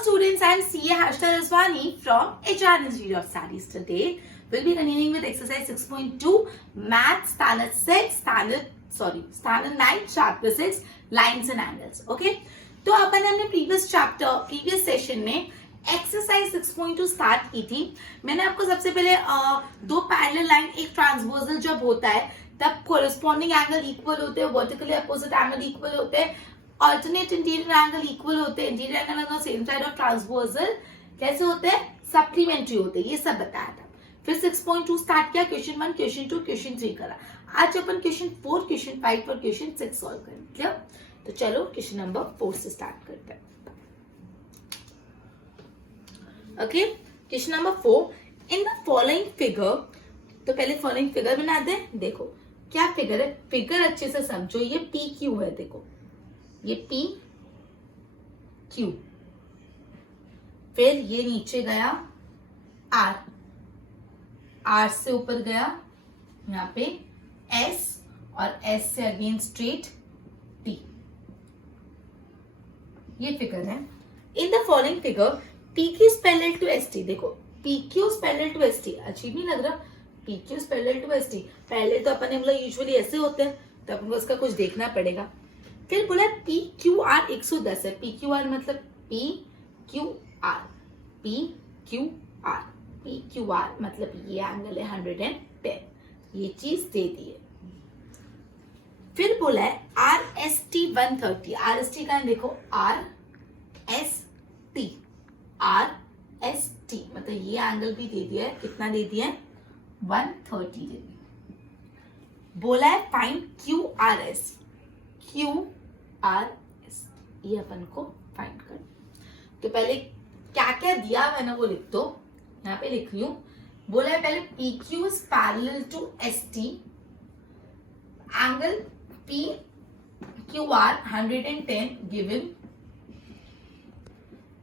students, I am CA Harshita Raswani from HR Institute of Studies. Today, we'll be continuing with exercise 6.2, Math, Standard 9, Chapter 6, Lines and Angles. Okay? तो अपन हमने previous session में exercise 6.2 start की थी. मैंने आपको सबसे पहले दो पैरेलल लाइन, एक ट्रांसवर्सल जब होता है तब कोरिस्पॉन्डिंग एंगल इक्वल होते हैं, वर्टिकली अपोजिट एंगल इक्वल होते हैं, अल्टरनेट इंटीरियर एंगल इक्वल होते हैं, interior angle on the same side of transversal कैसे होते हैं, सप्लीमेंट्री होते हैं. ये सब बताया था. फिर 6.2 स्टार्ट किया, क्वेश्चन 1, क्वेश्चन 2, क्वेश्चन 3 करा. आज अपन क्वेश्चन 4, क्वेश्चन 5 और क्वेश्चन 6 सॉल्व करेंगे. क्लियर? तो चलो क्वेश्चन नंबर 4 से स्टार्ट करते हैं. Okay, question number 4. In the following figure, तो पहले फॉलोइंग फिगर बना दे. देखो क्या फिगर है, फिगर अच्छे से समझो. ये पी क्यू है. देखो ये पी क्यू, फिर ये नीचे गया आर, आर से ऊपर गया यहाँ पे एस, और एस से अगेन स्ट्रेट टी. ये फिगर है. In the following figure P Q is parallel to S T. देखो P Q is parallel to S T. अजीब नहीं लग रहा? P Q is parallel to S T. पहले तो अपन ने बोला यूजुअली ऐसे होते हैं, तो अपन को इसका कुछ देखना पड़ेगा. फिर बोला पी क्यू आर 110 है. पी क्यू आर मतलब P Q are, P Q are, P Q are मतलब ये एंगल है 110. ये चीज दे दी है. फिर बोला है are S T 130. Are S T का देखो, are S T, are S T मतलब ये एंगल भी दे दिया है. कितना दे दिया है? 130 दे दिया. बोला है find Q R S. Q R S ये अपन को फाइंड कर. तो पहले क्या क्या दिया मैंने वो लिख दो. यहाँ पे लिख रही हूं. बोला है पहले P Q is parallel to S T, angle P Q R 110 गिवन,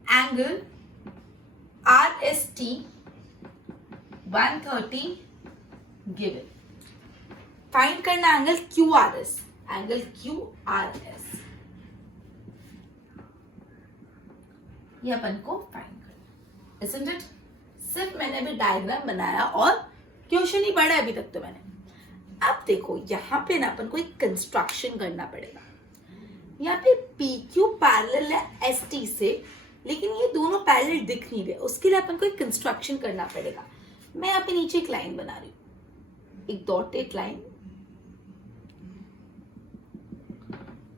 एंगल आर एस टी 130 गिवन. फाइंड करना angle Q R S, angle Q R S ये अपन को फाइंड करना. Isn't it? सिर्फ मैंने अभी डायग्राम बनाया और क्वेश्चन ही पढ़ा अभी तक तो मैंने. अब देखो यहाँ पे ना अपन को एक कंस्ट्रक्शन करना पड़ेगा. यहाँ पे पी क्यू पैरेलल है एस टी से, लेकिन ये दोनों पैरेलल दिख नहीं रहे. उसके लिए अपन को एक कंस्ट्रक्शन करना पड़ेगा. मैं यहाँ पे नीचे एक लाइन बना रही हूँ, एक डॉटेड लाइन,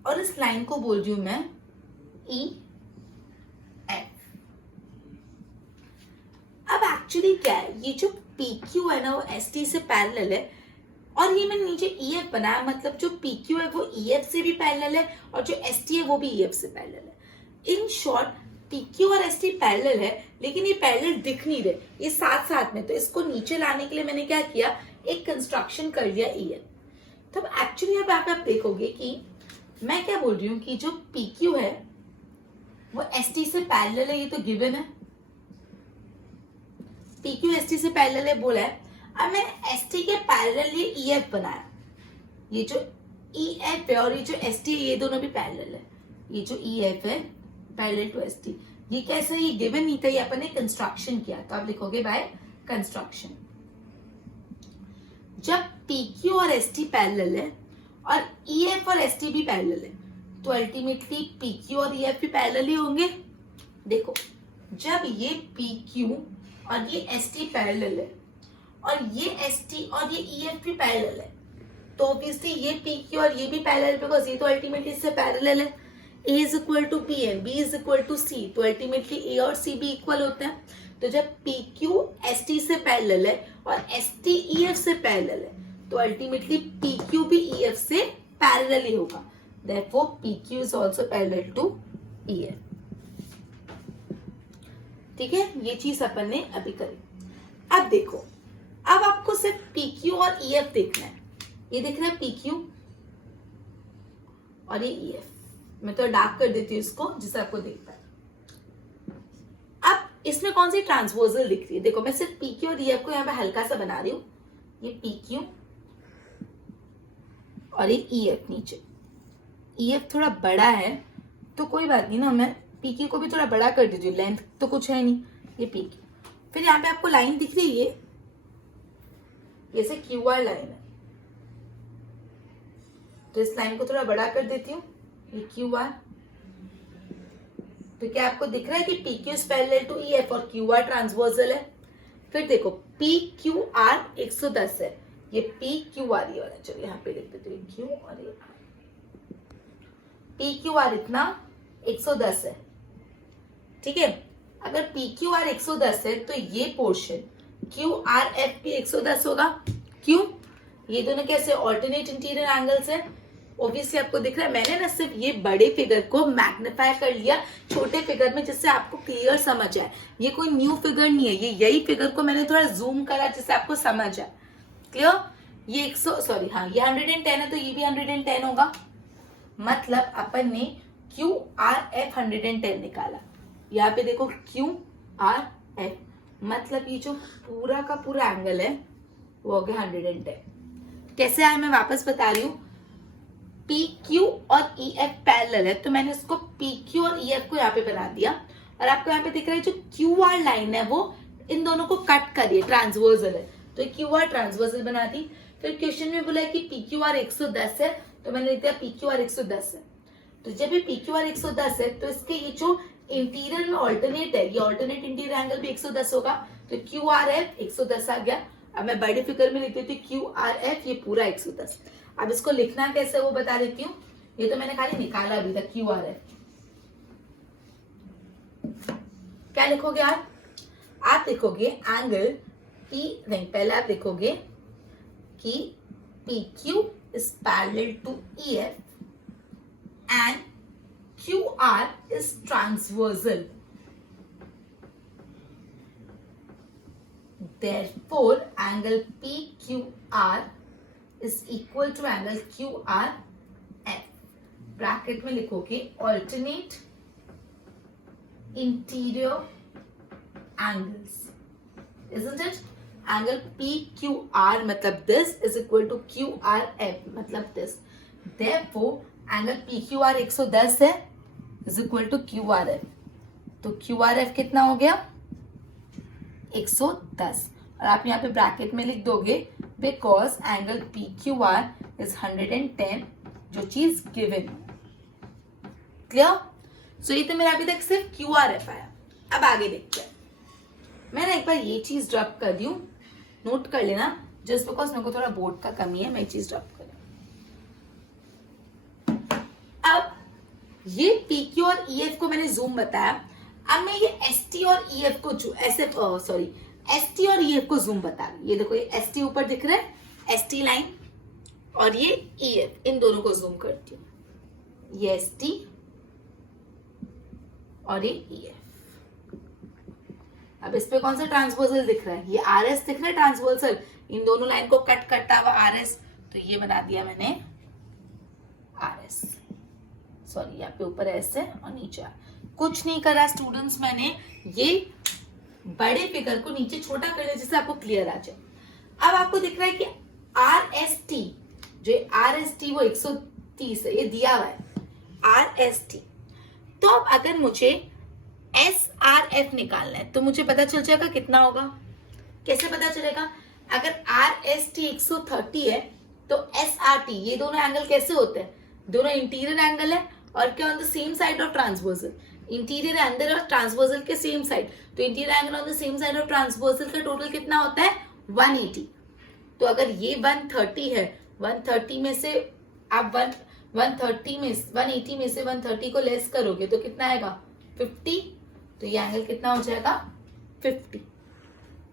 और इस लाइन को बोल रही हूं मैं ई एफ. अब एक्चुअली क्या है, ये जो पी क्यू है ना वो एस टी से पैरेलल है, और ये मैंने नीचे ई एफ बनाया. मतलब जो पी क्यू है वो ई एफ से भी पैरेलल है, और जो एस टी है वो भी ई एफ से पैरेलल है. इन शॉर्ट पी क्यू और एस टी पैरेलल है, लेकिन ये पैरेलल दिख नहीं रहे, ये साथ साथ में. तो इसको नीचे लाने के लिए मैंने क्या किया, एक कंस्ट्रक्शन कर लिया ई एफ. तब एक्चुअली अब आप देखोगे कि मैं क्या बोल रही हूँ कि जो पी क्यू है वो एस टी से पैरेलल है. ये तो गिवन है, पी क्यू एस टी से पैरेलल है बोला है. अब मैंने एस टी के पैरेलल ये ई एफ बनाया. ये जो ई एफ है और ये जो एस टी है ये दोनों भी पैरेलल है. ये जो ई एफ है पैरेलल टू एस टी, ये कैसा, ये गिवन नहीं था, ये अपन ने कंस्ट्रक्शन किया. तो आप लिखोगे बाय कंस्ट्रक्शन. जब पी क्यू और एस टी पैरेलल है और ई एफ और एस टी भी पैरेलल है, तो अल्टीमेटली पी क्यू और ई एफ भी पैरेलल ही होंगे. देखो जब ये पी क्यू और ये एस टी पैरेलल है, और ये एस टी और ये ई एफ भी पैरेलल है, तो ऑब्वियसली ये पी क्यू और ये भी पैरेलल, बिकॉज ये तो अल्टीमेटली इससे पैरेलल है. A is equal to B and B is equal to C, तो अल्टीमेटली ए और सी भी इक्वल होते हैं. तो जब पी क्यू एस टी से पैरेलल है और एस टी ई एफ से पैरेलल है, तो अल्टीमेटली पी क्यू भी ई एफ से पैरेलल ही होगा. Therefore, PQ is also parallel to EF. ठीक है, ये चीज अपन ने अभी करी. अब देखो, अब आपको सिर्फ PQ और EF देखना है. ये दिख रहा है PQ और ये EF. मैं तो डार्क कर देती हूँ इसको जिससे आपको दिख पाए. अब इसमें कौन सी ट्रांसवर्सल दिख रही है? देखो मैं सिर्फ PQ और EF को यहाँ पे हल्का सा बना रही हूँ. ये PQ और ये EF नीचे. EF थोड़ा बड़ा है तो कोई बात नहीं ना, मैं पी क्यू को भी थोड़ा बड़ा कर दीजिए, लेंथ तो कुछ है नहीं, ये पी क्यू। फिर यहाँ पे आपको लाइन दिख रही है, ये से क्यू आर लाइन है, तो इस लाइन को थोड़ा बड़ा कर देती हूँ, ये क्यू आर। तो क्या आपको दिख रहा है कि P Q is parallel to E F और क्यू आर ट्रांसवर्सल है। फिर देखो पी क्यू आर 110 है, ये पी क्यू आर ये वाला, चलो यहाँ पे लिख देते हैं क्यू और ये पी क्यू आर इतना 110 है, ठीक है। अगर पी क्यू आर 110 है तो ये पोर्शन क्यू आर एफ भी 110 होगा। क्यों? ये दोनों कैसे ऑल्टरनेट इंटीरियर एंगल्स है, ऑब्वियसली आपको दिख रहा है। मैंने ना सिर्फ ये बड़े फिगर को मैग्नीफाई कर लिया छोटे फिगर में, जिससे आपको क्लियर समझ आए। ये कोई न्यू फिगर नहीं है, ये यही फिगर को मैंने थोड़ा जूम करा जिससे आपको समझ आए। क्लियर? ये 110 है तो ये भी 110 होगा। मतलब अपन ने क्यू आर एफ 110 निकाला। यहाँ पे देखो क्यू आर एफ, मतलब ये जो पूरा का पूरा एंगल है वो हो गया 110। कैसे आया मैं वापस बता रही हूँ। पी क्यू और ई एफ पैरेलल है, तो मैंने उसको पी क्यू और ई एफ को यहाँ पे बना दिया, और आपको यहाँ पे दिख रहा है जो क्यू आर लाइन है वो इन दोनों को कट करिए, ट्रांसवर्सल है, तो क्यू आर ट्रांसवर्सल बना दी। फिर क्वेश्चन में बोला है कि पी क्यू आर 110 है, तो मैंने लिख दिया पी क्यू आर 110 है। तो जब ये पी क्यू आर 110 है तो इसके ये जो इंटीरियर में ऑल्टरनेट है, ये ऑल्टरनेट इंटीरियर एंगल भी 110 होगा, तो क्यू आर एफ 110 आ गया। अब मैं बड़े फिगर में लिख देती हूँ क्यू आर एफ, ये पूरा 110। अब इसको लिखना कैसे वो बता देती हूँ, ये तो मैंने खाली निकाला अभी तक क्यू आर एफ। क्या लिखोगे आप लिखोगे एंगल पी, नहीं पहले आप लिखोगे कि P Q is parallel to E F and Q R is transversal, therefore angle PQR is equal to angle QRF। Bracket में लिखोगे alternate interior angles, isn't it? Angle PQR मतलब this is equal to QRF मतलब this, therefore angle PQR 110 है is equal to QRF। तो QRF कितना हो गया 110, और आप यहाँ पे ब्रैकेट में लिख दोगे because angle P Q R is 110, जो चीज गिवन। क्लियर? सो ये तो मेरा अभी तक सिर्फ क्यू आर एफ आया। अब आगे देखते हैं। मैंने एक बार ये चीज ड्रॉप कर दी, नोट कर लेना, जस्ट बिकॉज मेरे को थोड़ा बोर्ड का कमी है, मैं चीज ड्रॉप कर। अब ये पी क्यू और ई एफ को मैंने जूम बताया, अब मैं ये एस टी और ई एफ को एस टी और ई एफ को जूम बता रही। ये देखो ये एस टी ऊपर दिख रहा है, एस टी लाइन, और ये ई एफ, इन दोनों को जूम करती हूँ। ये एस टी और ये ई एफ। अब इस पे कौन सा ट्रांसवर्सल दिख रहा है, ये आर एस दिख रहा है ट्रांसवर्सल, इन दोनों लाइन को कट करता हुआ आर एस, तो ये बना दिया मैंने आर एस। सॉरी, यहाँ पे ऊपर एस है और नीचे आर। कुछ नहीं करा स्टूडेंट्स, मैंने ये बड़े फिगर को नीचे छोटा कर लिया जिससे आपको क्लियर आ जाए। अब आपको दिख रहा है कि आर एस टी, जो आर एस टी वो 130 है, ये दिया हुआ है आर एस टी। तो अब अगर मुझे एस आर एफ निकालना है तो मुझे पता चल जाएगा कितना होगा। कैसे पता चलेगा? अगर आर एस टी 130 है तो एस आर टी, ये दोनों एंगल कैसे होते हैं, दोनों इंटीरियर एंगल है और क्या on the same side of transversal, interior अंदर और ट्रांसवर्सल के सेम साइड, तो interior angle on the same side of transversal का टोटल कितना होता है 180। तो अगर ये 130 है, 130 में से आप 180 में से 130 को लेस करोगे तो कितना आएगा 50, तो ये एंगल कितना हो जाएगा 50।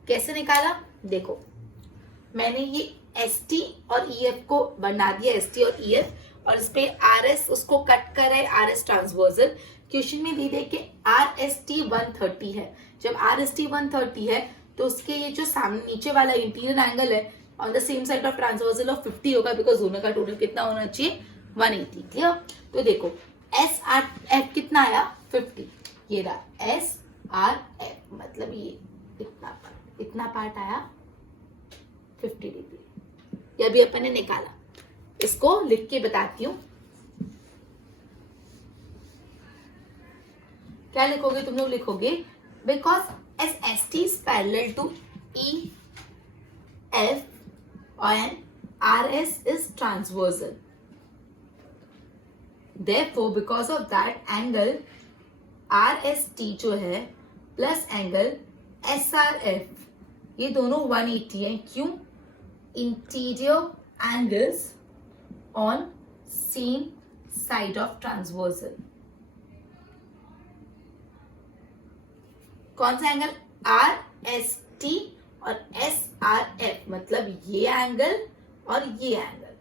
कैसे निकाला? देखो मैंने ये एस टी और ई एफ को बना दिया, एस टी और ई एफ, और इस पे आर एस उसको कट कर रहे, आर एस ट्रांसवर्सल। क्वेश्चन में दी कि आर एस टी 130 है, जब आर एस टी 130 है तो उसके ये जो सामने नीचे वाला इंटीरियर एंगल है on the same side of transversal of 50 होगा, बिकॉज दोनों का टोटल कितना होना चाहिए 180। क्लियर? तो देखो एस आर एफ कितना आया 50, ये रहा एस आर एफ, मतलब ये इतना पार्ट आया 50 डिग्री, ये अभी अपन ने निकाला। इसको लिख के बताती हूँ। क्या लिखोगे तुम लोग? लिखोगे because S S T is parallel to E F and R S is transversal, therefore because of that angle R S T जो है plus angle S R F ये दोनों 180 है. क्यों? Interior angles on same side of transversal. कौन सा angle? R S T और S R F, मतलब ये एंगल और ये एंगल.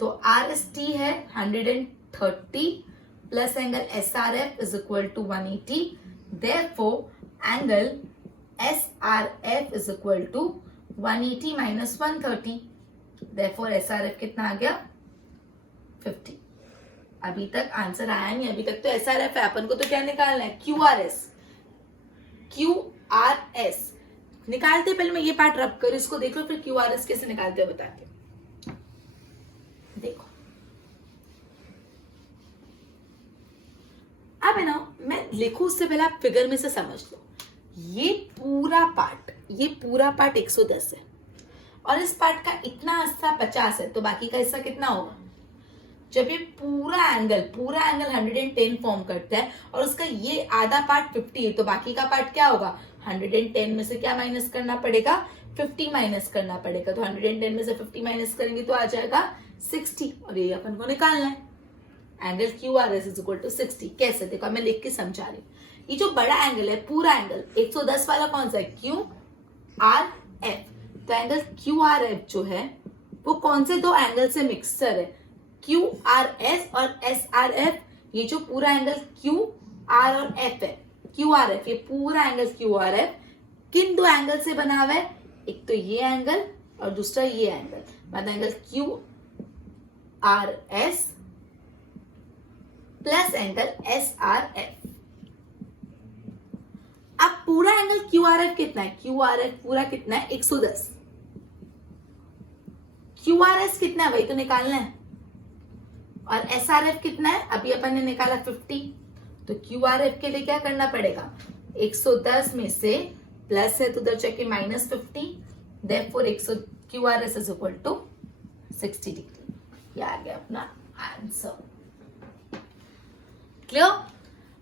तो आर एस टी है 130 plus angle S R F is equal to 180. Therefore angle S R F is equal to 180 minus 130. Therefore S R F कितना आ गया? 50. अभी तक आंसर आया नहीं, अभी तक तो एस आर एफ है. अपन को तो क्या निकालना है? Q R S. Q R S निकालते, पहले मैं ये पार्ट रब कर, इसको देख लो, फिर क्यू आर एस कैसे निकालते हो बताते. देखो अब है ना, मैं लिखूं उससे पहले आप फिगर में से समझ लो. ये पूरा पार्ट 110 है और इस पार्ट का इतना हिस्सा 50 है, तो बाकी का हिस्सा कितना होगा? जब ये पूरा एंगल 110 फॉर्म करता है और उसका ये आधा पार्ट 50 है, तो बाकी का पार्ट क्या होगा? 110 में से क्या माइनस करना पड़ेगा? 50 माइनस करना पड़ेगा. तो 110 में से 50 माइनस करेंगे तो आ जाएगा 60 और ये अपन को निकालना है. Angle Q R S is equal to 60. कैसे? देखो मैं लिख के समझा रही हूँ. ये जो बड़ा एंगल है, पूरा एंगल 110 वाला कौन सा है? Q R F. तो एंगल क्यू आर एफ जो है वो कौन से दो एंगल से मिक्सचर है? क्यू आर एस और एस आर एफ. ये जो पूरा एंगल क्यू आर और एफ है, क्यू आर एफ, ये पूरा एंगल क्यू आर एफ किन दो एंगल से बना हुआ है? एक तो ये एंगल और दूसरा ये एंगल, मतलब angle Q R S plus angle S R F. अब पूरा एंगल क्यू आर एफ कितना है? क्यू आर एफ पूरा कितना है? 110. क्यू आर एस कितना है? वही तो निकालना है. और एस आर एफ कितना है? अभी अपन ने निकाला 50. तो क्यू आर एफ के लिए क्या करना पड़ेगा? 110 में से प्लस है तो उधर जाके minus 50. Therefore Q R S is equal to 60 degree. ये आ गया अपना आंसर. क्लियर?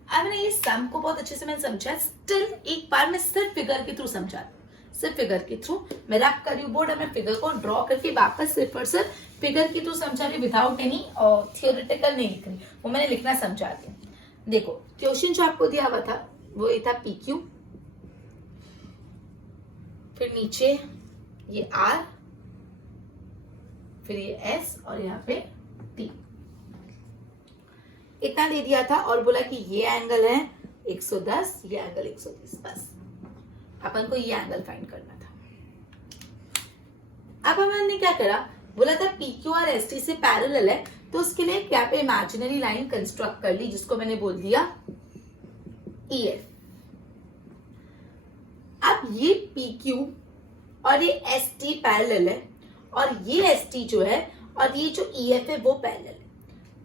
अब मैंने ये सम को बहुत अच्छे से मैंने समझा. स्टिल एक बार मैं सिर्फ फिगर के थ्रू समझा, सिर्फ फिगर के थ्रू मैं रैप कर रही हूँ बोर्ड और मैं फिगर को ड्रॉ करके वापस सिर्फ और सिर्फ फिगर के थ्रू समझा रही, विदाउट एनी थियोरेटिकल नहीं लिख रही, वो मैंने लिखना समझा दिया. देखो क्वेश्चन जो आपको दिया हुआ था वो ये था पी क्यू, फिर नीचे ये आर, फिर ये एस और यहाँ पे टी. इतना दे दिया था और बोला कि ये एंगल है 110, ये एंगल 130. बस अपन को ये एंगल फाइंड करना था. अब हमने क्या करा? बोला था पी क्यू और एस टी से पैरेलल है, तो उसके लिए क्या पे इमेजिनरी लाइन कंस्ट्रक्ट कर ली, जिसको मैंने बोल दिया ई एफ. अब ये पी क्यू और ये एस टी पैरेलल है और ये एस टी जो है और ये जो ई एफ है वो पैरेलल है.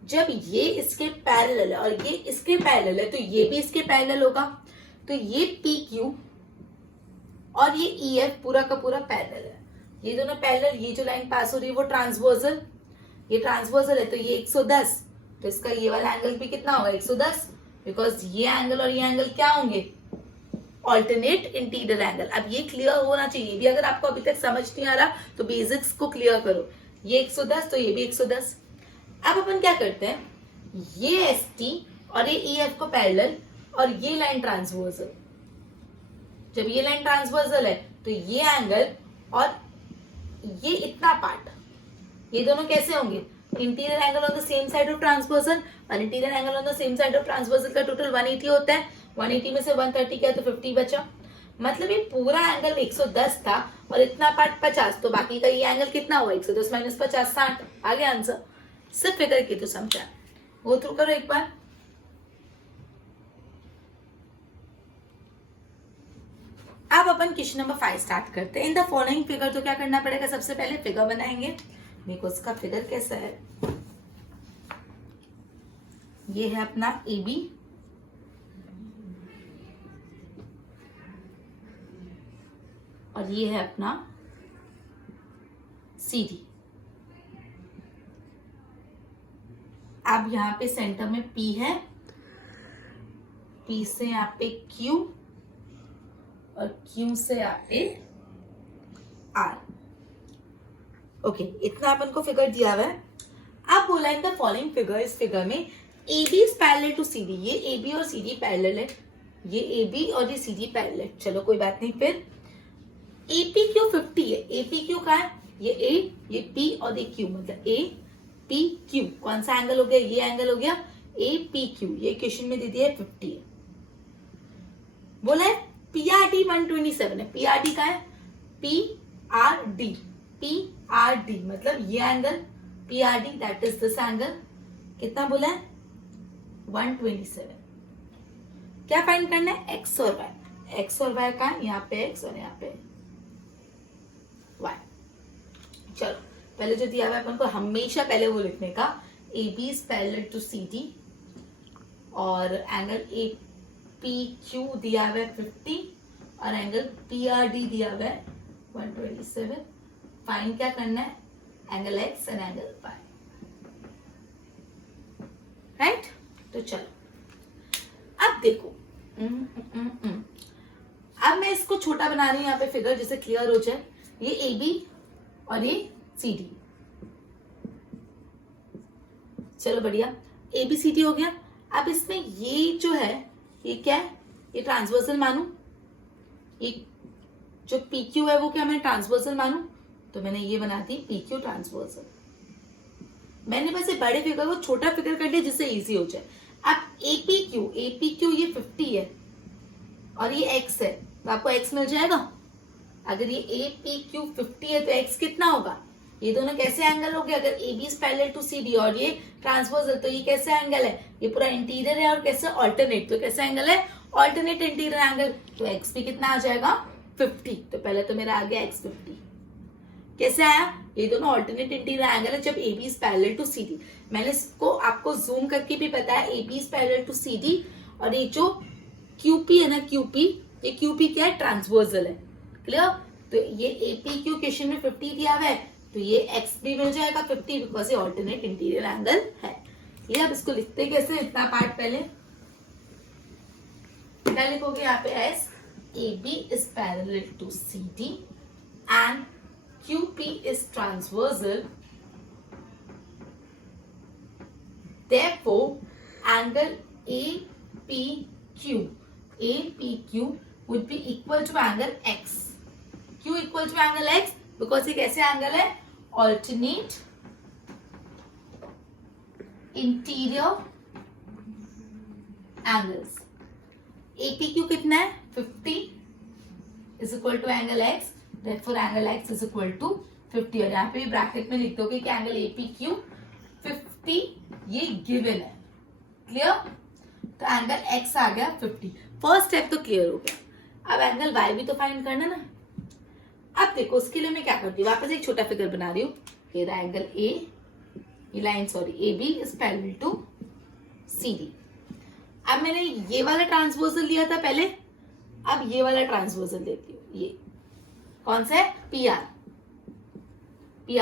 जब ये इसके पैरेलल है और ये इसके पैरेलल है तो ये भी इसके पैरेलल होगा. तो ये पी क्यू और ये ई एफ पूरा का पूरा पैरेलल है. ये दोनों पैरेलल, ये जो लाइन पास हो रही है वो ट्रांसवर्सल, ये ट्रांसवर्सल है तो ये 110. तो इसका ये वाला एंगल भी कितना होगा? 110. बिकॉज ये एंगल और ये एंगल क्या होंगे? Alternate interior angle. अब ये क्लियर होना चाहिए भी, अगर आपको अभी तक समझ नहीं आ रहा तो बेसिक्स को क्लियर करो. ये 110 तो ये भी 110. अब अपन क्या करते हैं, ये एस टी और ये ई एफ को पैरेलल और ये लाइन ट्रांसवर्सल. जब ये लाइन ट्रांसवर्सल है तो ये एंगल और ये इतना पार्ट, ये दोनों कैसे होंगे? Interior angle on the same side of transversal और interior angle on the same side of transversal का टोटल 180 होता है. 180 में से 130 किया तो 50 बचा. मतलब ये पूरा एंगल 110 था और इतना पार्ट 50, तो बाकी का ये एंगल कितना हुआ? 110 माइनस 50, 60. आ गया आंसर. सिर्फ फिगर की तो समझा. गो थ्रू करो एक बार. अब अपन क्वेश्चन नंबर 5 स्टार्ट करते हैं. इन द फॉलोइंग फिगर तो क्या करना पड़ेगा? सबसे पहले फिगर बनाएंगे. देखो उसका फिगर कैसा है. ये है अपना ए बी, और ये है अपना CD। अब यहाँ पे सेंटर में P है, P से यहाँ पे Q और Q से यहाँ पे R। ओके, इतना अपन को फिगर दिया हुआ है। अब बोला इन द फॉलोइंग फिगर, इस फिगर में AB is parallel to CD, ये AB और CD पैरेलल है, ये AB और ये CD पैरेलल। चलो कोई बात नहीं। फिर APQ 50 है, APQ का है ये A, ये P और ये Q, मतलब APQ कौन सा एंगल हो गया, ये एंगल हो गया APQ। ये क्वेश्चन में दे दिया है 50 है। बोला है PRD 127 है, PRD का है PRD, PRD मतलब ये angle PRD, that is this angle. कितना बोला है 127। क्या फाइंड करना है, एक्स और वाई। एक्स और वाई का, यहाँ पे एक्स और यहाँ पे वाई। चलो पहले जो दिया हुआ है अपन को हमेशा पहले वो लिखने का, AB is parallel to CD और एंगल APQ दिया हुआ है 50 और एंगल PRD दिया हुआ है 127। फाइंड क्या करना है, angle X and angle Y, right. तो चलो अब देखो, अब मैं इसको छोटा बना रही हूं यहाँ पे फिगर, जिससे क्लियर हो जाए। ये AB और ये CD, चलो बढ़िया, ABCD हो गया। अब इसमें ये जो है ये क्या है, ये ट्रांसवर्सल मानू, ये जो PQ है वो क्या मैं ट्रांसवर्सल मानू, तो मैंने ये बना दी PQ ट्रांसवर्सल। मैंने बस ये बड़े फिगर को छोटा फिगर कर लिया जिससे इजी हो जाए। अब APQ ये 50 है और ये X है, तो आपको X मिल जाएगा। अगर ये APQ 50 है तो X कितना होगा, ये दोनों कैसे एंगल हो गए, अगर AB is parallel to CD और ये ट्रांसवर्सल, तो ये कैसे एंगल है, ये पूरा इंटीरियर है और कैसे ऑल्टरनेट, तो कैसे एंगल है, ऑल्टरनेट इंटीरियर एंगल, तो X भी कितना आ जाएगा 50। तो पहले तो मेरा आ गया X 50। कैसे आया, ये दोनों ऑल्टरनेट इंटीरियर एंगल है जब AB is parallel to CD। मैंने इसको आपको जूम करके भी बताया, AB is parallel to CD और ये जो QP है ना, ये QP क्या है, ट्रांसवर्सल है। क्लियर। तो ये APQ क्वेश्चन में 50 दिया हुआ है, तो ये X भी मिल जाएगा 50 बिकॉज ये ऑल्टरनेट इंटीरियर एंगल है। ये अब इसको लिखते कैसे, इतना पार्ट पहले क्या लिखोगे यहाँ पे, as AB is parallel to CD and QP is transversal, therefore angle APQ would be equal to angle X. Q equal to angle X because ये कैसे एंगल है, alternate interior angles। APQ कितना है 50 is equal to angle X, therefore angle X is equal to 50। और यहाँ पे bracket में लिख दोगे कि एंगल APQ 50 ये गिवन है। क्लियर। तो एंगल X आ गया 50। फर्स्ट स्टेप तो क्लियर हो गया। अब एंगल Y भी तो फाइंड करना ना। अब देखो उसके लिए मैं क्या करती हूँ, वापस एक छोटा फिगर बना रही हूँ। ये रहा एंगल A, ये line sorry AB is parallel to CD। अब मैंने ये वाला ट्रांसवर्सल लिया था पहले, अब ये वाला ट्रांसवर्सल लेती हूँ। ये कौन सा है, PR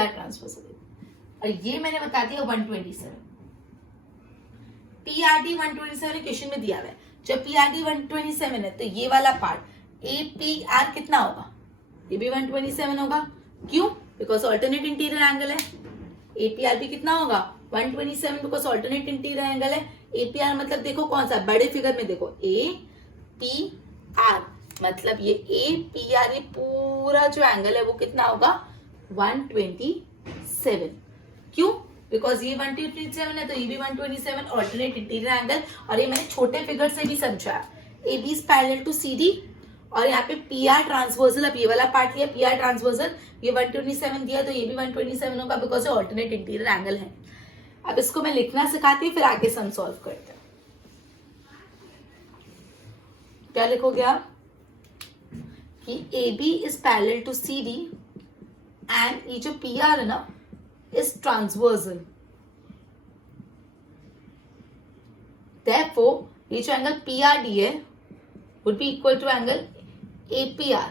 ट्रांसवर्सल, और ये मैंने बता दिया 127। PRD 127 क्वेश्चन में दिया हुआ है। जब PRD 127 है तो ये वाला पार्ट APR कितना होगा, ये भी 127 होगा। क्यों, बिकॉज ऑल्टरनेट इंटीरियर एंगल है। APR भी कितना होगा 127 बिकॉज ऑल्टरनेट इंटीरियर एंगल है। APR मतलब देखो कौन सा, बड़े फिगर में देखो APR मतलब ये APR, ये पूरा जो एंगल है वो कितना होगा 127। क्यों, बिकॉज ये 127 है तो ये भी 127, ऑल्टरनेट इंटीरियर एंगल। और ये मैंने छोटे फिगर से भी समझाया, AB is parallel to CD और यहाँ पे PR ट्रांसवर्सल। अब ये वाला पार्ट लिया PR ट्रांसवर्सल, ये 127 दिया तो ये भी 127 होगा बिकॉज ऑल्टरनेट इंटीरियर एंगल है। अब इसको मैं लिखना सिखाती हूँ, फिर आगे सम सॉल्व करते हैं। क्या लिखोगे आप कि AB is parallel to CD and ये जो PR है ना इज ट्रांसवर्सल, therefore ये जो एंगल PRD है would be equal to angle APR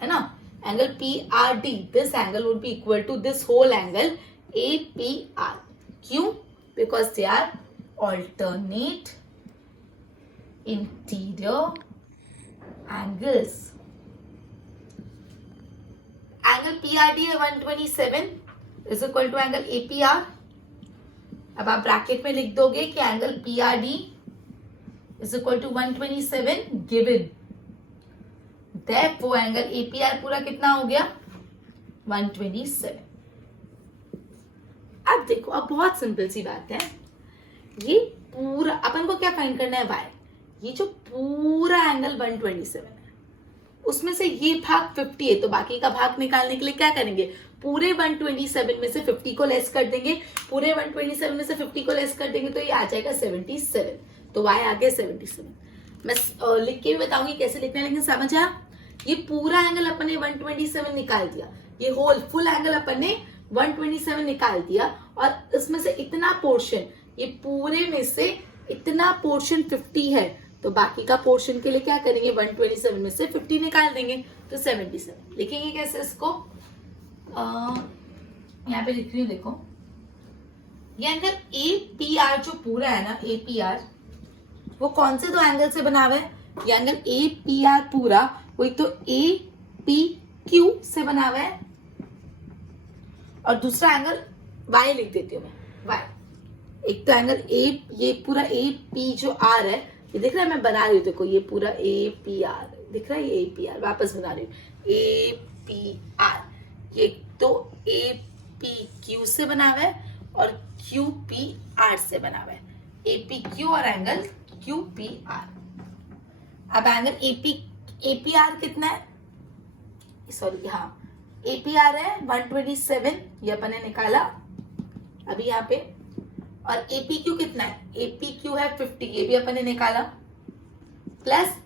है ना, angle PRD, this angle would be equal to this whole angle APR. क्यों? Because they are alternate interior angles. Angle PRD है 127 is equal to angle APR. अब आप bracket में लिख दोगे कि angle PRD is equal to 127 given. Therefore angle APR पूरा कितना हो गया? 127. अब देखो, अब बहुत सिंपल सी बात है, ये पूरा अपन को क्या फाइंड करना है? y. ये जो पूरा एंगल 127 है, उसमें से ये भाग 50 है, तो बाकी का भाग निकालने के लिए क्या करेंगे? पूरे 127 में से 50 को लेस कर देंगे, पूरे 127 में से 50 को लेस कर देंगे, तो ये आ जाएगा 77. तो y आ गया 77. मैं लिख के भी बताऊंगी कैसे लिखना है, लेकिन समझ आया? ये पूरा एंगल अपन ने 127 निकाल दिया, ये होल फुल एंगल अपन ने 127 निकाल दिया, और इसमें से इतना पोर्शन, ये पूरे में से इतना पोर्शन 50 है, तो बाकी का पोर्शन के लिए क्या करेंगे? 127 में से 50 निकाल देंगे, तो 77. लिखेंगे कैसे इसको? यहाँ पे लिख रही हूँ, देखो ये एंगल APR जो पूरा है ना, APR वो कौन से दो एंगल से बना हुआ है? ये एंगल APR पूरा वो एक तो APQ से बना हुआ है, और दूसरा एंगल Y लिख देती हूँ मैं, Y. एक तो एंगल A, ये पूरा AP जो R है, ये दिख रहा है, मैं बना रही हूँ, देखो ये पूरा APR दिख रहा है, ये APR वापस बना रही हूँ, APR. ये तो APQ से बना हुआ है और QPR से बना हुआ है, APQ और एंगल QPR. अब एंगल APR कितना है? सॉरी, हाँ APR है 127, ये अपन ने निकाला अभी यहाँ पे, और APQ कितना है? APQ है 50, ये भी अपन ने निकाला, प्लस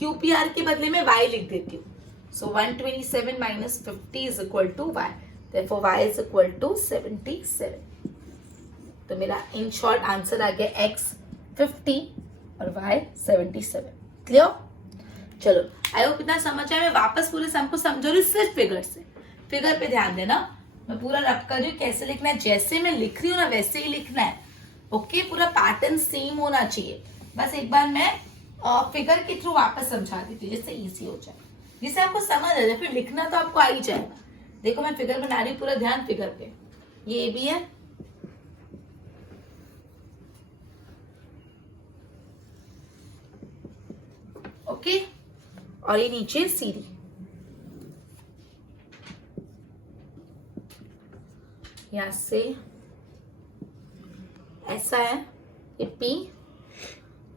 QPR के बदले में Y लिख देती हूँ. So 127 minus 50 is equal to Y. Therefore Y is equal to 77. तो मेरा इन शॉर्ट आंसर आ गया X 50 और Y 77. क्लियर? चलो, आई होप इतना समझ आया. मैं वापस पूरे सम को समझा रही हूँ सिर्फ फिगर से. फिगर पे ध्यान देना, मैं पूरा रब कर रही हूँ कैसे लिखना है. जैसे मैं लिख रही हूँ ना वैसे ही लिखना है. ओके, पूरा पैटर्न सेम होना चाहिए. बस एक बार मैं फिगर के थ्रू वापस समझा देती हूँ जिससे इजी हो जाए, जिससे आपको समझ आ जाए. फिर लिखना तो आपको आ ही जाएगा. देखो मैं फिगर बना रही हूँ, पूरा ध्यान फिगर पे. ये भी है, ओके, और ये नीचे सीढ़ी. यहां से ऐसा है, ये P,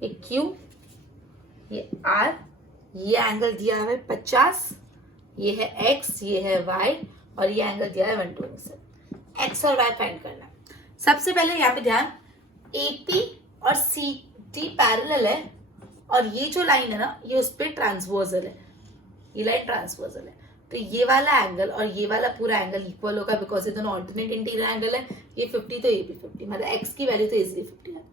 ये Q, ये R, ये एंगल दिया है 50, ये है X, ये है Y, और ये एंगल दिया है 127. X और Y फाइंड करना. सबसे पहले यहाँ पे ध्यान, AP और CD पैरेलल है, और ये जो लाइन है ना ये उस पर ट्रांसवर्सल है, ये लाइन ट्रांसवर्सल है. तो ये वाला एंगल और ये वाला पूरा एंगल इक्वल होगा, बिकॉज ये दोनों ऑल्टरनेट इंटीरियर एंगल है. ये 50 तो ये भी 50, मतलब X की वैल्यू तो इजीली 50 है.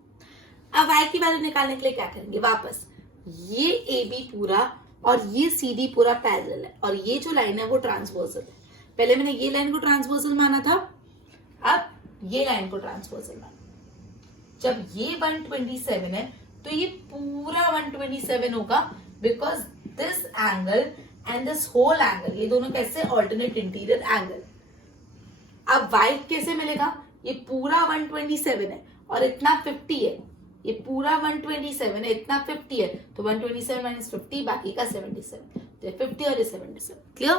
अब Y की वैल्यू निकालने के लिए क्या करेंगे? वापस ये AB पूरा और ये CD पूरा पैरेलल है, और ये जो लाइन है वो ट्रांसवर्सल है. पहले मैंने ये लाइन को ट्रांसवर्सल माना था, अब ये लाइन को ट्रांसवर्सल माना. जब ये 127 है तो ये पूरा 127 होगा, because this angle and this whole angle, ये दोनों कैसे? Alternate interior angle. अब y कैसे मिलेगा? ये पूरा 127 है और इतना 50 है. ये पूरा 127 है, इतना 50 है, तो 127 माइनस 50, बाकी का 77. तो ये 50 और ये 77. क्लियर?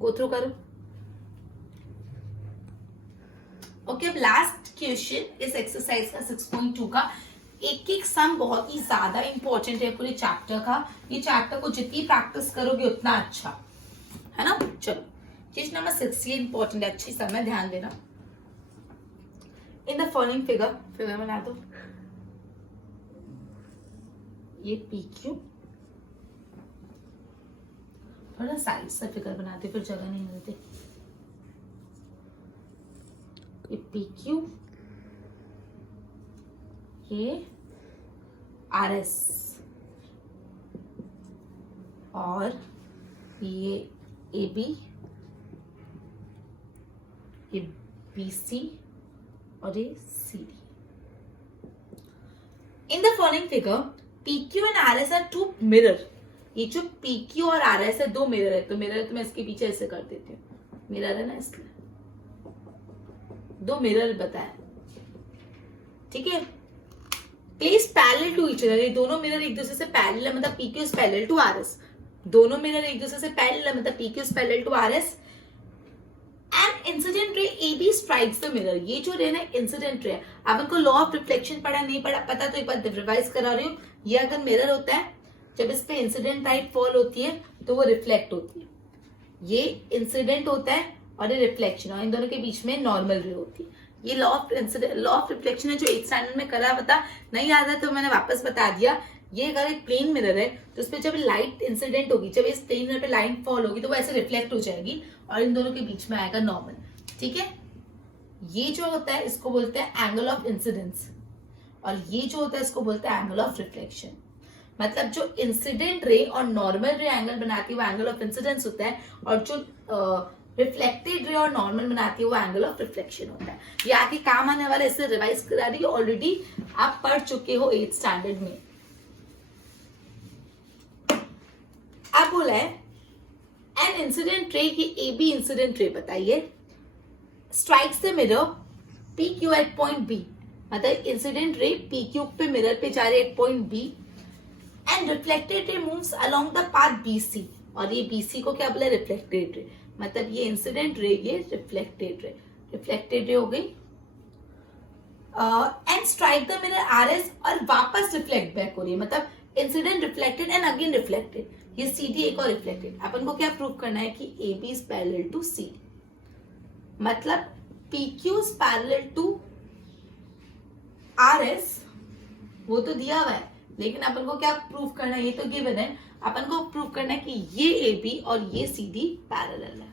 गो थ्रू करो. ओके, अब लास्ट क्वेश्चन इस एक्सरसाइज का 6.2 का. एक एक सम बहुत ही ज्यादा इंपॉर्टेंट है पूरे चैप्टर का. ये चैप्टर को जितनी प्रैक्टिस करोगे उतना अच्छा है ना. चलो, क्वेश्चन नंबर 6 ये इंपॉर्टेंट है, अच्छी सम है, ध्यान देना. इन द फॉलोइंग फिगर बना दो. ये PQ, थोड़ा साइड से फिगर बनाते फिर जगह नहीं मिलती. ये PQ, ये RS, और ये AB ये BC और ये CD. In the following figure, PQ and RS are two mirror. ये जो PQ और RS है दो मिरर है, तो मिरर तो मैं इसके पीछे ऐसे कर देती हूँ, मिरर है ना इसलिए दो मिरर बताया, ठीक है. Place parallel to each other, ये दोनों मिरर एक दूसरे से पैरेलल है, मतलब PQ is parallel to RS. दोनों मिरर एक दूसरे से पैरेलल है, मतलब PQ is parallel to RS. And incident ray AB strikes the mirror. ये जो रे ना इंसिडेंट रे, अब इनको लॉ ऑफ रिफ्लेक्शन पढ़ा नहीं पढ़ा पता, तो एक बार रिवाइज करा रही हूँ. ये अगर मिरर होता है, जब इस पे इंसिडेंट लाइट फॉल होती है तो वो रिफ्लेक्ट होती है. ये इंसिडेंट होता है और ये रिफ्लेक्शन, और इन दोनों के बीच में नॉर्मल रे होती है. ये लॉ ऑफ रिफ्लेक्शन है जो 8th स्टैंडर्ड में करा, पता नहीं याद है तो मैंने वापस बता दिया. ये अगर एक प्लेन मिरर है तो उस पर जब लाइट इंसिडेंट होगी, जब इस प्लेन मिरर पे लाइट फॉल होगी तो वो ऐसे रिफ्लेक्ट हो जाएगी और इन दोनों के बीच में आएगा नॉर्मल. ठीक है, ये जो होता है इसको बोलते हैं एंगल ऑफ इंसिडेंस, और ये जो होता है इसको बोलते हैं एंगल ऑफ रिफ्लेक्शन. मतलब जो इंसिडेंट रे और नॉर्मल रे एंगल बनाती है वो एंगल ऑफ इंसिडेंस होता है, और जो रिफ्लेक्टेड रे और नॉर्मल बनाती है वो एंगल ऑफ रिफ्लेक्शन होता है. ये आगे काम आने वाला, इससे रिवाइज करा रही है, ऑलरेडी आप पढ़ चुके हो 8th स्टैंडर्ड में. अब बोला है एन इंसिडेंट रे, ये AB इंसिडेंट रे बताइए, strikes the mirror PQ at point B. मतलब इंसिडेंट रे PQ पे मिरर पे जा रही है at point B, and reflected ray moves along the path BC. और ये BC को क्या बोला, रिफ्लेक्टेड रे. मतलब ये इंसिडेंट रे, ये रिफ्लेक्टेड रे, रिफ्लेक्टेड रे हो गई. And strike the mirror RS, और वापस रिफ्लेक्ट बैक हो रही है. मतलब incident reflected and again reflected. ये CD एक और रिफ्लेक्टेड. अपन को क्या प्रूव करना है कि AB is parallel to CD. मतलब PQ is parallel to RS, वो तो दिया हुआ है, लेकिन अपन को क्या प्रूव करना है, ये तो गिवन है. अपन को प्रूव करना है कि ये AB और ये CD पैरेलल है.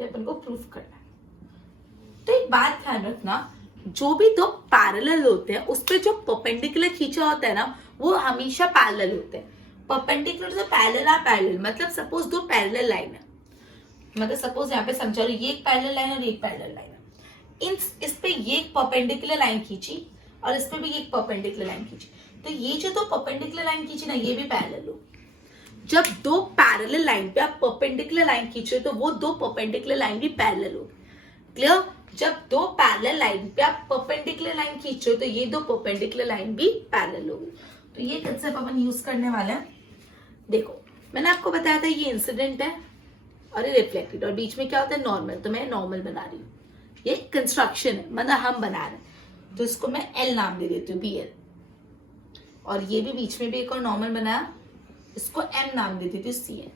ये अपन को प्रूव करना है. तो एक बात ध्यान रखना, जो भी दो पैरेलल होते हैं उस पे जो परपेंडिकुलर खींचा होता है ना, वो हमेशा पैरेलल होते हैं. परपेंडिकुलर से पैरेलल, मतलब सपोज दो पैरेलल लाइन है, मतलब सपोज यहाँ पे समझा रही, ये एक पैरेलल लाइन और एक पैरेलल लाइन है. इस पे ये एक परपेंडिकुलर लाइन खींची और इस पे भी एक परपेंडिकुलर लाइन खींची, तो ये जो दो परपेंडिकुलर लाइन खींची ना, ये भी पैरेलल हो. जब दो पैरेलल लाइन पे आप परपेंडिकुलर लाइन खींचे तो वो दो परपेंडिकुलर लाइन भी पैरेलल हो. क्लियर? जब दो पैरेलल लाइन पे आप परपेंडिकुलर लाइन खींचो तो ये दो परपेंडिकुलर लाइन भी पैरेलल होगी. तो ये कंसेप्ट अपन यूज करने वाले हैं. देखो, मैंने आपको बताया था ये इंसिडेंट है और ये रिफ्लेक्टेड, और बीच में क्या होता है, नॉर्मल. तो मैं नॉर्मल बना रही हूँ. ये कंस्ट्रक्शन है, मतलब हम बना रहे हैं, तो इसको मैं L नाम दे देती हूँ, BL. और ये भी बीच में भी एक और नॉर्मल बनाया, इसको M नाम दे देती हूँ, CN.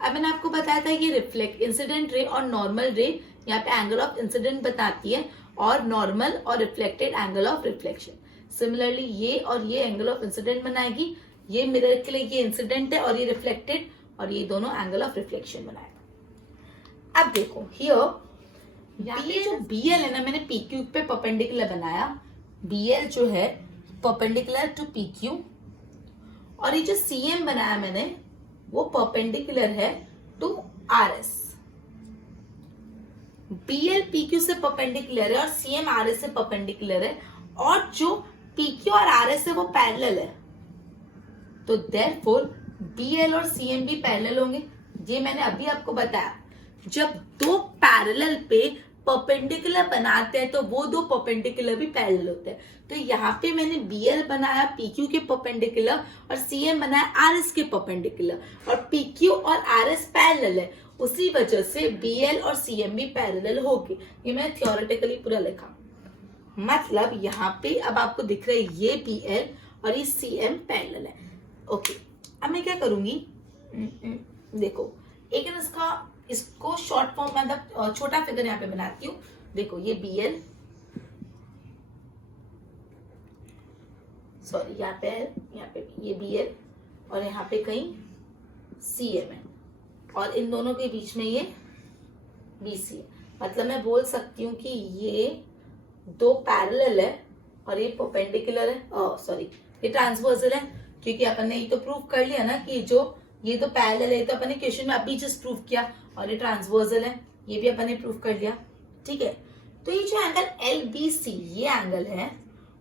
अब मैंने आपको बताया था ये रिफ्लेक्ट इंसिडेंट रे और नॉर्मल रे यहाँ पे एंगल ऑफ इंसिडेंट बताती है, और नॉर्मल और reflected angle of reflection. Similarly ये और ये एंगल ऑफ इंसिडेंट बनाएगी, ये मिरर के लिए ये इंसिडेंट है और ये रिफ्लेक्टेड, और ये दोनों एंगल ऑफ रिफ्लेक्शन बनाएगा. अब देखो हियर ये जो BL है ना, मैंने PQ पे परपेंडिकुलर बनाया. BL जो है परपेंडिकुलर टू PQ, और ये जो CM बनाया मैंने वो परपेंडिकुलर है टू RS. BL PQ से परपेंडिकुलर है और CM RS से परपेंडिकुलर है, और जो PQ और RS है वो पैरेलल है. तो देयरफॉर BL और CM भी पैरेलल होंगे. ये मैंने अभी आपको बताया, जब दो पैरेलल पे परपेंडिकुलर बनाते हैं तो वो दो परपेंडिकुलर भी पैरेलल होते हैं. तो यहाँ पे मैंने BL बनाया PQ के परपेंडिकुलर और CM बनाया RS के परपेंडिकुलर, और PQ और RS पैरेलल है, उसी वजह से BL और CM भी पैरेलल होगी. ये मैंने थियोरेटिकली पूरा लिखा. मतलब यहाँ पे अब आपको दिख रहा है ये BL और ये CM पैरेलल है. ओके, अब मैं क्या करूंगी, देखो एक इसको शॉर्ट फॉर्म मतलब छोटा फिगर यहाँ पे बनाती हूँ. देखो ये BL, सॉरी यहाँ पे ये BL और यहाँ पे कहीं CM है, और इन दोनों के बीच में ये BC है. मतलब मैं बोल सकती हूँ कि ये दो पैरेलल है और ये परपेंडिकुलर है, सॉरी ये ट्रांसवर्सल है, क्योंकि अपन ने ये तो प्रूव कर लिया ना कि जो ये तो पैरेलल है, तो अपन ने क्वेश्चन में अभी जस्ट प्रूव किया, और ये ट्रांसवर्सल है. ये भी अपन ने प्रूव कर लिया, ठीक है। तो ये जो एंगल LBC ये एंगल है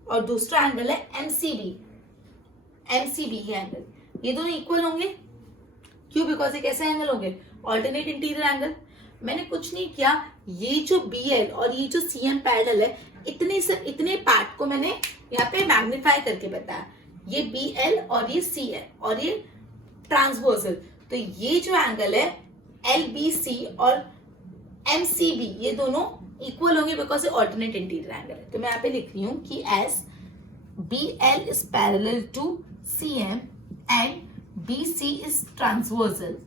और दूसरा एंगल है MCB, ये एंगल, ये दोनों इक्वल होंगे। क्यों? बिकॉज ये कैसे एंगल होंगे? Alternate interior angle. मैंने कुछ नहीं किया, ये जो BL और ये जो CM पैरेलल है, इतने पार्ट को मैंने यहाँ पे मैग्नीफाई करके बताया। ये BL और ये CL और ये ट्रांसवर्सल। तो ये जो एंगल है LBC और MCB ये दोनों इक्वल होंगे बिकॉज ये ऑल्टरनेट इंटीरियर एंगल है। तो मैं यहाँ पे लिख रही हूं कि S BL is parallel to CM and BC is transversal.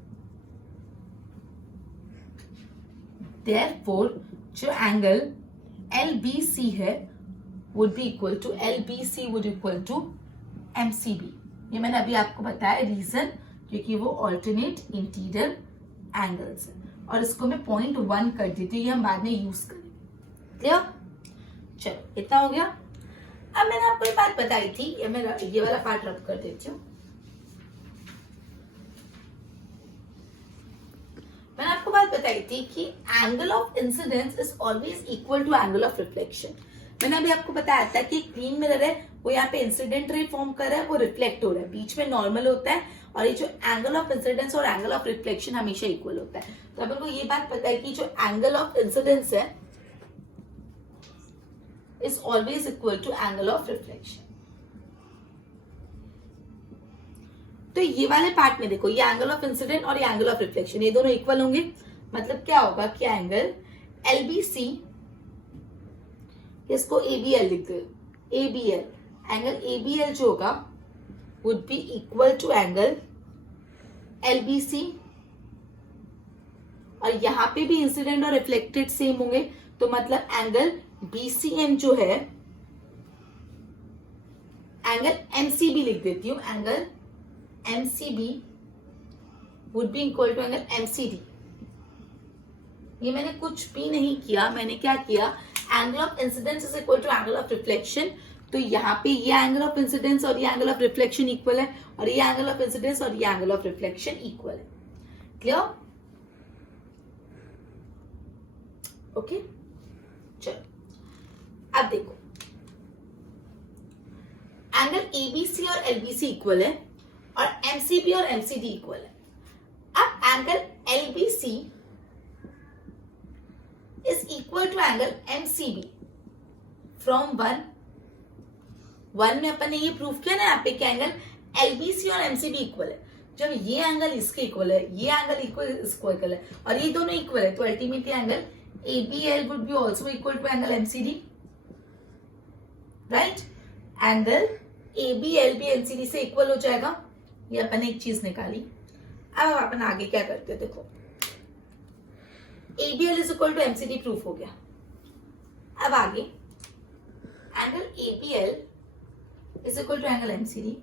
Therefore, जो एंगल LBC है would be equal to LBC would equal to MCB. ये मैंने अभी आपको बताया रीजन, क्योंकि वो ऑल्टरनेट इंटीरियर एंगल्स है। और इसको मैं 0.1 कर देती हूँ, ये हम बाद में यूज करेंगे। क्लियर? चलो इतना हो गया। अब मैंने आपको एक बात बताई थी, ये वाला पार्ट रब कर देती हूँ। मैंने आपको बात बताई थी कि angle of incidence is always equal to angle of reflection. मैंने अभी आपको बताया था कि ग्रीन मिरर है, वो यहाँ पे इंसिडेंट रे फॉर्म कर रहा है, वो रिफ्लेक्ट हो रहा है, बीच में नॉर्मल होता है, और ये जो एंगल ऑफ इंसिडेंस और एंगल ऑफ रिफ्लेक्शन हमेशा इक्वल होता है। तो अपन को ये बात पता है कि जो एंगल ऑफ इंसिडेंस है is always equal to angle of reflection. तो ये वाले पार्ट में देखो, ये एंगल ऑफ इंसिडेंट और ये एंगल ऑफ रिफ्लेक्शन, ये दोनों इक्वल होंगे। मतलब क्या होगा कि एंगल LBC, इसको ABL लिख दो, ABL, एंगल ABL जो होगा would be equal to angle LBC, और यहां पे भी इंसिडेंट और रिफ्लेक्टेड सेम होंगे। तो मतलब एंगल BCM जो है, एंगल MCB लिख देती हूं, angle MCB would be equal to angle MCD। ये मैंने कुछ भी नहीं किया, मैंने क्या किया, angle of incidence is equal to angle of reflection. तो यहाँ पे ये एंगल ऑफ इंसिडेंस और ये एंगल ऑफ रिफ्लेक्शन इक्वल है, और ये एंगल ऑफ इंसिडेंस और ये एंगल ऑफ रिफ्लेक्शन इक्वल है। क्लियर? ओके, चलो अब देखो, एंगल ABC और LBC इक्वल है और MCB और MCD इक्वल है। अब angle LBC is equal to angle MCB from 1 में अपन ने ये प्रूव किया ना यहाँ पे कि एंगल LBC और MCB इक्वल है। जब ये एंगल इसके इक्वल है, ये एंगल इसको इक्वल है, और ये दोनों इक्वल है, तो ultimately angle ABL would be also equal to angle MCD, right? Angle ABL भी MCD से इक्वल हो जाएगा। ये अपन ने एक चीज निकाली। अब अपन आगे क्या करते हैं, देखो, ABL is equal to MCD proof हो गया। अब आगे angle ABL is equal to angle MCD,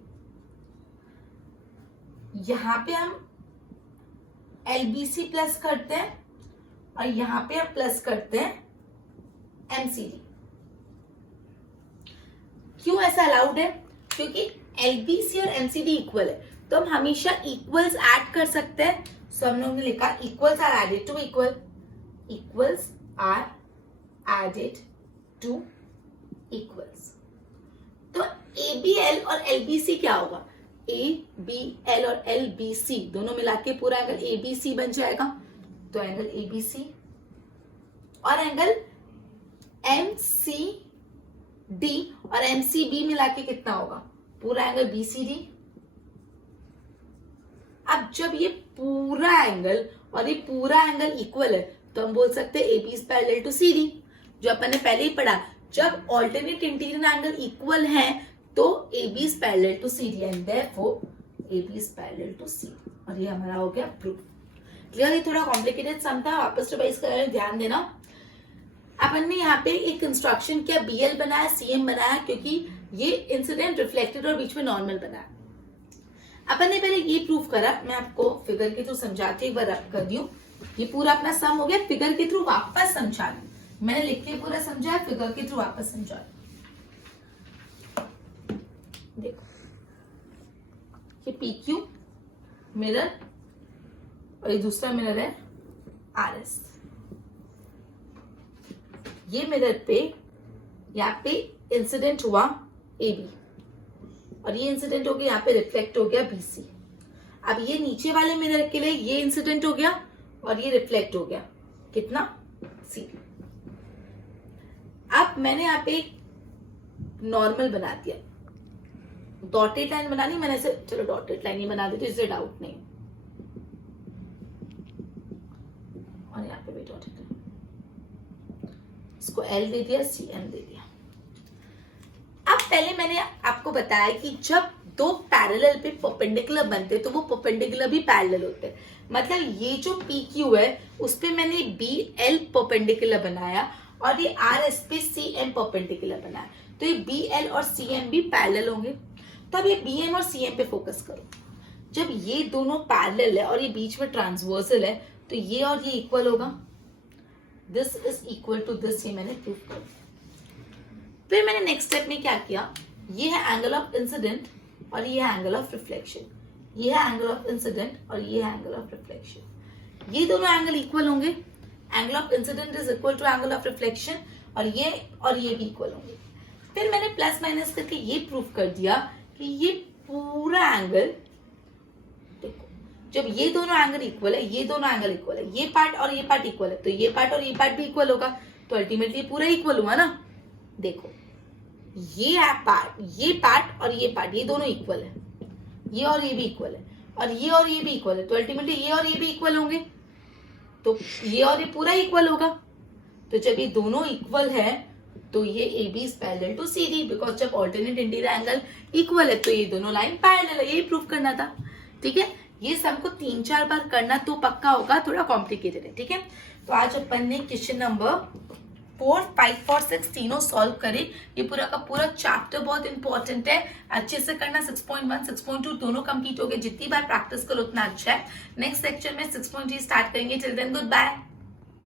यहां पे हम LBC प्लस करते हैं और यहां पे हम प्लस करते हैं MCD। क्यों ऐसा अलाउड है? क्योंकि LBC और MCD इक्वल है, तो हम हमेशा इक्वल्स ऐड कर सकते हैं। सो हम लोगों ने लिखा equals are added to equal, equals are added to equals. तो ABL और LBC क्या होगा? ABL और LBC दोनों मिला के पूरा एंगल ABC बन जाएगा। तो एंगल ABC और एंगल MCD और MCB मिला के कितना होगा? पूरा एंगल BCD। अब जब ये पूरा एंगल और ये पूरा एंगल इक्वल है, तो हम बोल सकते हैं AB is parallel to CD, जो अपन ने पहले ही पढ़ा। जब ऑल्टरनेट इंटीरियर एंगल इक्वल है तो AB is parallel to CD and therefore AB is parallel to CD। और ये हमारा हो गया प्रूफ। क्लियर? ये थोड़ा कॉम्प्लिकेटेड सम था, वापस रिवाइज करने में ध्यान देना। अपन ने यहाँ पे एक कंस्ट्रक्शन किया, BL बनाया, CM बनाया, क्योंकि ये इंसिडेंट रिफ्लेक्टेड और बीच में नॉर्मल बनाया। अपन ने पहले ये प्रूव करा, मैं आपको फिगर के थ्रू समझाती एक बार कर दी हूँ। ये पूरा अपना सम हो गया, फिगर के थ्रू वापस समझा दी। मैंने लिख के पूरा समझाया, फिगर के थ्रू वापस समझा। देखो, ये PQ मिरर और ये दूसरा मिरर है RS। ये मिरर पे यहाँ पे इंसिडेंट हुआ AB और ये इंसिडेंट हो गया, यहाँ पे रिफ्लेक्ट हो गया BC। अब ये नीचे वाले मिरर के लिए ये इंसिडेंट हो गया और ये रिफ्लेक्ट हो गया, कितना C। अब मैंने यहाँ पे नॉर्मल बना दिया, डॉटेड लाइन बनानी मैंने ऐसे, चलो डॉटेड लाइन ही बना देती हूँ, इससे डाउट नहीं। और यहाँ पे भी डॉटेड लाइन, इसको L दे दिया, CM दे दिया। अब पहले मैंने आपको बताया कि जब दो पैरेलल पे परपेंडिकुलर बनते तो वो परपेंडिकुलर भी पैरेलल होते हैं। मतलब ये जो PQ है उस पे मैंने BL परपेंडिकुलर बनाया और ये RS पे CM परपेंडिकुलर बनाया, तो ये BL और CM भी पैरेलल होंगे। तो अब ये BM और CM पे फोकस करो। जब ये दोनों पैरेलल है और ये बीच में ट्रांसवर्सल है तो ये और ये इक्वल होगा, this is equal to this, ये मैंने प्रूव कर दिया। फिर मैंने नेक्स्ट स्टेप में क्या किया, ये है एंगल ऑफ इंसिडेंट और ये है एंगल ऑफ रिफ्लेक्शन, ये है एंगल ऑफ इंसिडेंट और ये है एंगल ऑफ रिफ्लेक्शन। ये दोनों एंगल इक्वल होंगे, angle of incident is equal to angle of reflection और ये भी इक्वल होंगे। फिर मैंने प्लस माइनस करके ये प्रूव कर दिया कि ये पूरा एंगल, देखो जब ये दोनों एंगल इक्वल है, ये दोनों एंगल इक्वल है, ये पार्ट और ये पार्ट इक्वल है, तो ये पार्ट और ये पार्ट भी इक्वल होगा, तो अल्टीमेटली पूरा इक्वल हुआ ना। देखो ये पार्ट और ये पार्ट, ये दोनों इक्वल है, ये और ये भी इक्वल है और ये भी इक्वल है, तो अल्टीमेटली ये और ये भी इक्वल होंगे, तो ये और ये पूरा इक्वल होगा। तो जब ये दोनों इक्वल है तो ये AB is parallel to CD, because जब ऑल्टरनेट इंटीरियर एंगल इक्वल है तो ये दोनों लाइन पैरेलल है, यही प्रूव करना था। ठीक है, ये सबको 3-4 बार करना तो पक्का होगा, थोड़ा कॉम्प्लिकेटेड है। ठीक है, तो आज अपन ने क्वेश्चन नंबर 4, 5 और 6 तीनों सॉल्व करे। ये पूरा का पूरा चैप्टर बहुत इंपॉर्टेंट है, अच्छे से करना। 6.1, 6.2 दोनों कंप्लीट हो गए, जितनी बार प्रैक्टिस करो उतना अच्छा है। नेक्स्ट लेक्चर में 6.3 स्टार्ट करेंगे। Till then good bye.